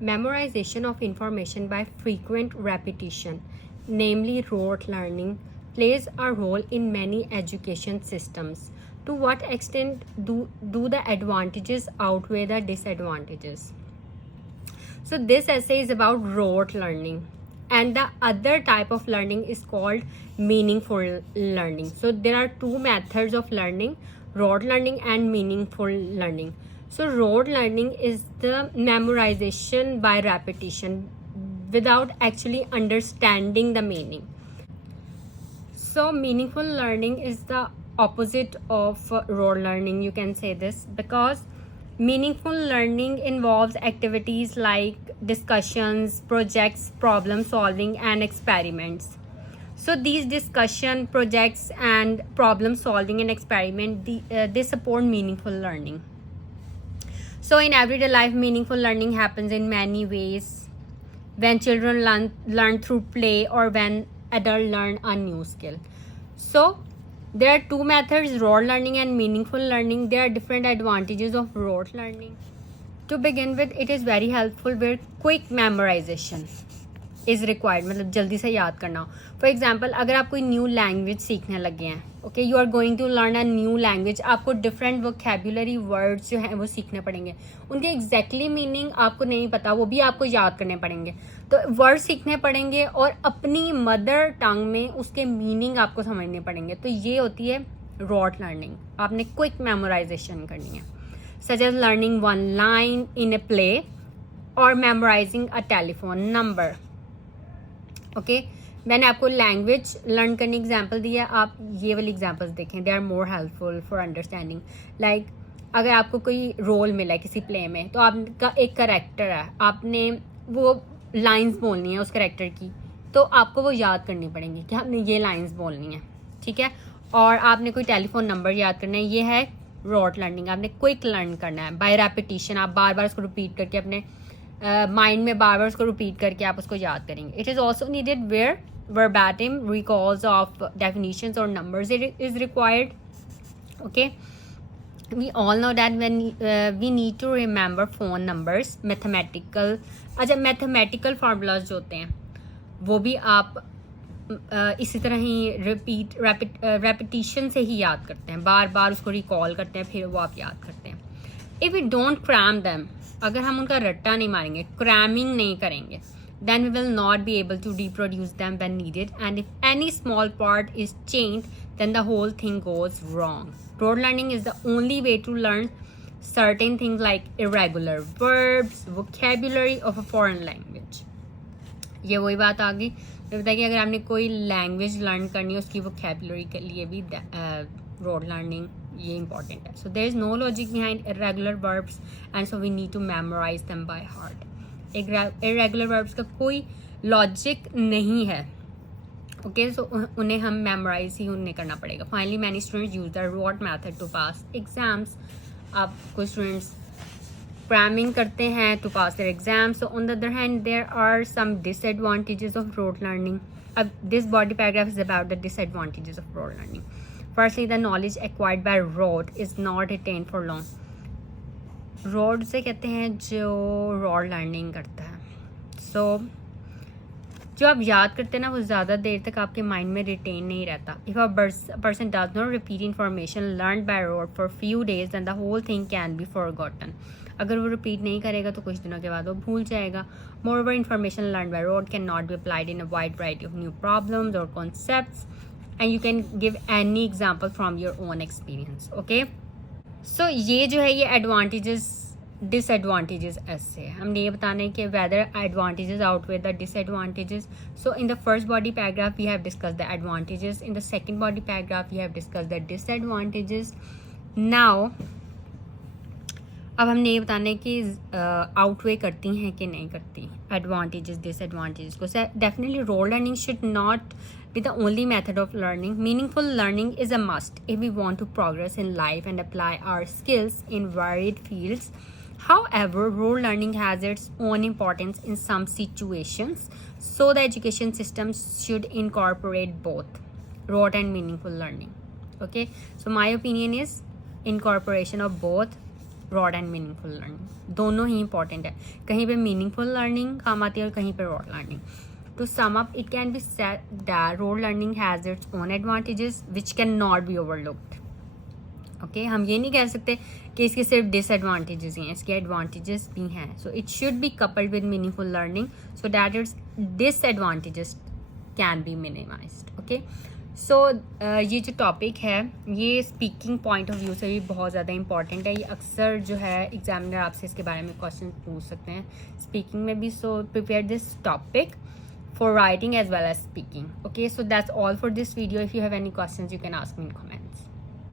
Memorization of information by frequent repetition, namely rote learning, plays a role in many education systems. To what extent do the advantages outweigh the disadvantages? So this essay is about rote learning, and the other type of learning is called meaningful learning. So there are two methods of learning: rote learning and meaningful learning. So rote learning is the memorization by repetition without actually understanding the meaning. So meaningful learning is the opposite of rote learning, you can say this, because meaningful learning involves activities like discussions, projects, problem solving, and experiments. So these discussion, projects, and problem solving and experiment, they support meaningful learning. So in everyday life, meaningful learning happens in many ways. When children learn through play, or when adults learn a new skill. So there are two methods, rote learning and meaningful learning. There are different advantages of rote learning. To begin with, it is very helpful where quick memorization is required, मतलब जल्दी से याद करना हो. For example, अगर आप कोई new language सीखने लगे हैं, okay, you are going to learn a new language, आपको डिफरेंट वोकेबुलरी वर्ड्स जो हैं वो सीखने पड़ेंगे. उनके एग्जैक्टली मीनिंग आपको नहीं पता, वो भी आपको याद करने पड़ेंगे. तो वर्ड सीखने पड़ेंगे और अपनी मदर टंग में उसके मीनिंग आपको समझने पड़ेंगे. तो ये होती है रोट लर्निंग. आपने क्विक मेमोराइजेशन करनी है, such as learning one line in a play और memorizing a telephone number. Okay, मैंने आपको लैंग्वेज लर्न करने एग्जाम्पल दिया, आप ये वाली एग्जाम्पल्स देखें, they are more helpful for understanding. Like अगर आपको कोई रोल मिला है किसी प्ले में, तो आपका एक करेक्टर है, आपने वो लाइंस बोलनी है उस करेक्टर की, तो आपको वो याद करनी पड़ेंगी कि आपने ये लाइंस बोलनी है, ठीक है. और आपने कोई टेलीफोन नंबर याद करना है, ये है रोट लर्निंग. आपने क्विक लर्न करना है बाय रेपिटेशन. आप बार बार उसको रिपीट करके अपने माइंड में बार बार उसको रिपीट करके आप उसको याद करेंगे. It is also needed where verbatim recalls of definitions or numbers is required. Okay, we all know that when we need to remember phone numbers, mathematical formulas जो होते हैं वो भी आप इसी तरह ही रेपिटेशन से ही याद करते हैं, बार बार उसको रिकॉल करते हैं, फिर वो आप याद करते हैं. If we don't cram them, अगर हम उनका रट्टा नहीं मारेंगे, क्रैमिंग नहीं करेंगे, then we will not be able to reproduce them when needed, and if any small part is changed, then the whole thing goes wrong. Rote learning is the only way to learn certain things like irregular verbs, vocabulary of a foreign language. ये वही बात आ गई जो बताया कि अगर आपने कोई लैंग्वेज लर्न करनी है, उसकी वोकेबुलरी के लिए भी रोट लर्निंग ये इंपॉर्टेंट है. So there is no logic behind irregular verbs, and so we need to memorise them by heart. Irregular verbs का कोई लॉजिक नहीं है, ओके, सो उन्हें हम मेमोराइज ही उन्हें करना पड़ेगा. Finally many students use the rote method to pass exams. आप कुछ स्टूडेंट्स क्रैमिंग करते हैं to pass their exams. On the other hand there are some disadvantages of rote learning. अब this body paragraph is about the disadvantages of rote learning. Firstly, the knowledge acquired by rote is not retain for long. Rote से कहते हैं जो road learning करता है. सो जो आप याद करते हैं ना, वो ज़्यादा देर तक आपके माइंड में रिटेन नहीं रहता. If a person does not repeat information learn by rote for few days, then the whole thing can be forgotten. अगर वो रिपीट नहीं करेगा तो कुछ दिनों के बाद वो भूल जाएगा. Moreover, information learn by rote can not be applied in a wide variety of new problems और concepts, and you can give any example from your own experience. Okay, so ये जो है ये एडवांटेजेस डिसएडवांटेजेस ऐसे हमने ये बताना है कि whether advantages outweigh the disadvantages. So in the first body paragraph we have discuss the advantages, in the second body paragraph we have discuss the disadvantages. Now अब हमने ये बताना है कि आउटवे करती हैं कि नहीं करती एडवांटेजेस डिसएडवांटेजेस को. Definitely rote learning should not be the only method of learning. Meaningful learning is a must if we want to progress in life and apply our skills in varied fields. However, rote learning has its own importance in some situations, so the education system should incorporate both rote and meaningful learning. Okay, so my opinion is incorporation of both broad and meaningful learning दोनों ही इंपॉर्टेंट है. कहीं पे meaningful learning काम आती है और कहीं पे broad learning. To sum up, it can be said that rote learning has its own advantages which cannot be overlooked. Okay, हम ये नहीं कह सकते कि इसके सिर्फ डिसएडवांटेजेस ही हैं, इसके एडवांटेजेस भी हैं. So it should be coupled with meaningful learning so that its disadvantages can be minimized. Okay, so ये जो टॉपिक है ये स्पीकिंग पॉइंट ऑफ व्यू से भी बहुत ज़्यादा इंपॉर्टेंट है. ये अक्सर जो है एग्जामिनर आपसे इसके बारे में क्वेश्चन पूछ सकते हैं स्पीकिंग में भी. So prepare this topic for writing as well as speaking. Okay, so that's all for this video. If you have any questions, you can ask me in comments.